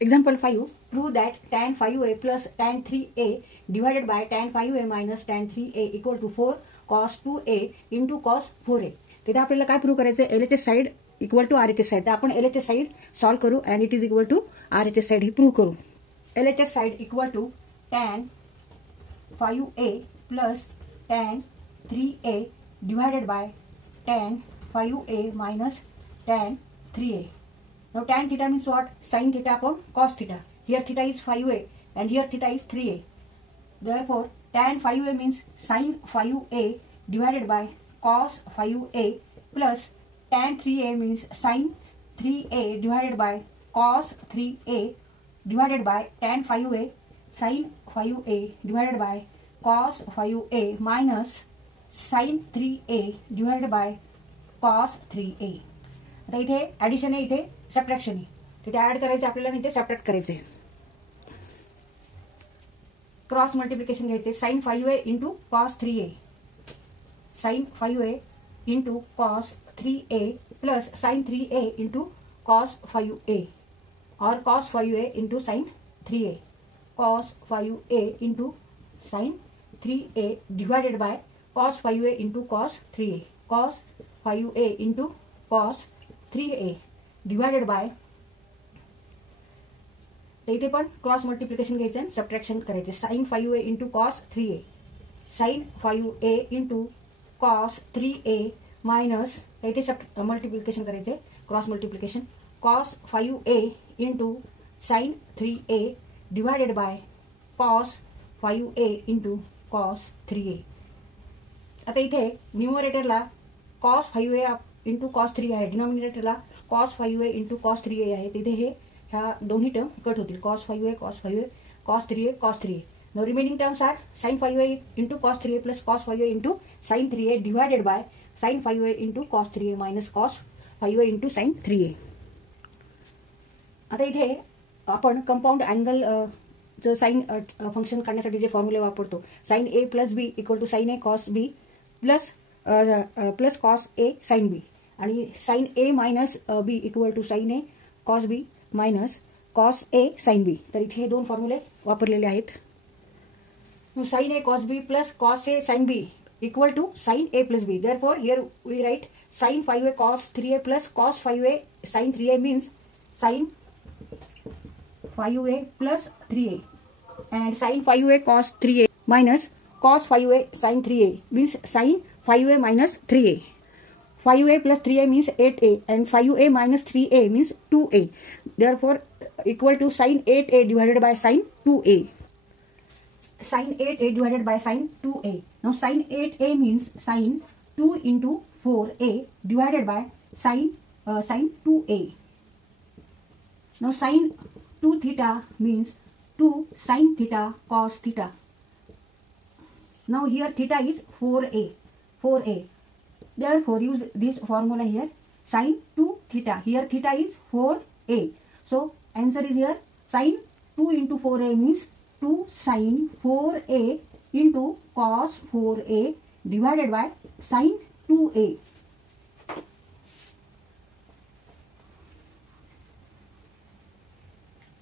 Example 5. Prove that tan 5a plus tan 3a divided by tan 5a minus tan 3a equal to 4 cos 2a into cos 4a. तिथे आपल्याला काय prove करायचं आहे, LHS side equal to RHS side. तर आपण LHS side solve करू and it is equal to RHS side ही prove करू. LHS side equal to tan 5a plus tan 3a divided by tan 5a minus tan 3a. Now tan theta means what? Sin theta upon cos theta. Here theta is 5a and here theta is 3a. Therefore tan 5a means sin 5a divided by cos 5a plus tan 3a means sin 3a divided by cos 3a divided by tan 5a sin 5a divided by cos 5a minus sin 3a divided by cos 3a. आता इथे addition आहे, इथे subtraction आहे. तिथे add करायचे आपल्याला, इथे subtract करायचे. क्रॉस मल्टिप्लिकेशन घ्यायचे. sin 5a into cos 3a, sin 5a into cos 3a plus sin 3a into cos 5a और cos 5a into sin 3a, cos 5a into sin 3a divided by cos 5a into cos 3a, cos 5a into cos 3a divided by. इथे पण cross multiplication घ्यायचं आणि subtraction करायचे. sin 5a into cos 3a, sin 5a into cos 3a minus इथे सब multiplication करायचे, cross multiplication, cos 5a into sin 3a divided by cos 5a into cos 3a. आता इथे न्यूमरेटरला cos 5a into cos 3 आहे, डिनॉमिनेटरला cos 5a into cos 3a आहे. तिथे हे ह्या दोन्ही टर्म कट होतील. cos 5a cos 5a cos 3a cos 3a. Now remaining terms are sin 5a into cos 3a plus cos 5a into sin 3a divided by sin 5a into cos 3a minus cos 5a into sin 3a. आता इथे आपण compound angle sine function काढण्यासाठी जे formula वापरतो, sin a plus b equal to sin a cos b plus cos a sin b आणि sin a minus b equal to sin a cos b minus cos a sin b. तर इथे हे दोन फॉर्म्युले वापरलेले आहेत. sin a cos b plus cos a sin b equal to sin a plus b. Therefore here we write sin 5a cos 3a plus cos 5a sin 3a means sin 5a plus 3a and sin 5a cos 3a minus cos 5a sin 3a means sin 5a minus 3a. 5a plus 3a means 8a and 5a minus 3a means 2a. Therefore equal to sin 8a divided by sin 2a. Sin 8a divided by sin 2a. Now sin 8a means sin 2 into 4a divided by sin 2a. Now sin 2 theta means 2 sin theta cos theta. Now here theta is 4a. Therefore use this formula here, sin 2 theta. Here theta is 4a. So answer is here sin 2 into 4a means 2 sin 4a into cos 4a divided by sin 2a.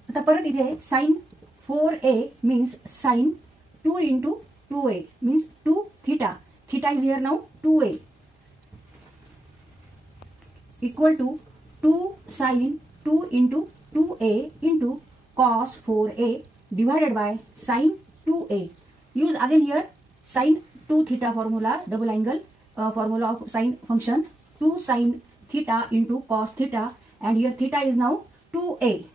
आता परत इथे sin 4a means sin 2 into 2a means 2 theta. Theta is here now 2a equal to 2 sin 2 into 2a into cos 4a divided by sin 2a. Use again here sin 2 theta formula, double angle formula of sin function, 2 sin theta into cos theta and here theta is now 2a.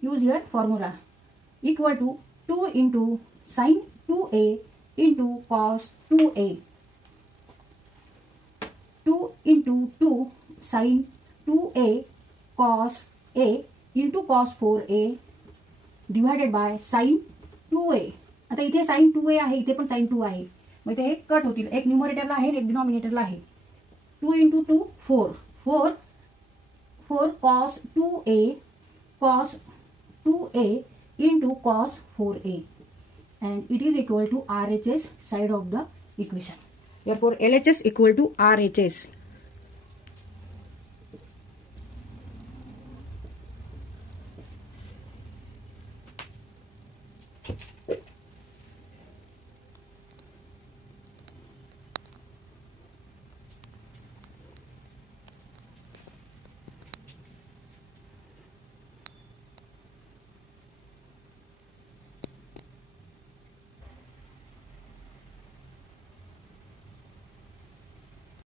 Use here formula equal to 2 into sin 2a into cos 2a. 2 into 2 sin 2a cos a into cos 4a divided by sin 2a. आता इथे sin 2a आहे, इथे पण sin 2 आहे, मग इथे हे cut होतील. एक न्यूमरेटरला आहे, एक डिनॉमिनेटरला आहे. 2 into 2 4 cos 2a into cos 4a and it is equal to RHS side of the equation. Therefore LHS equal to RHS.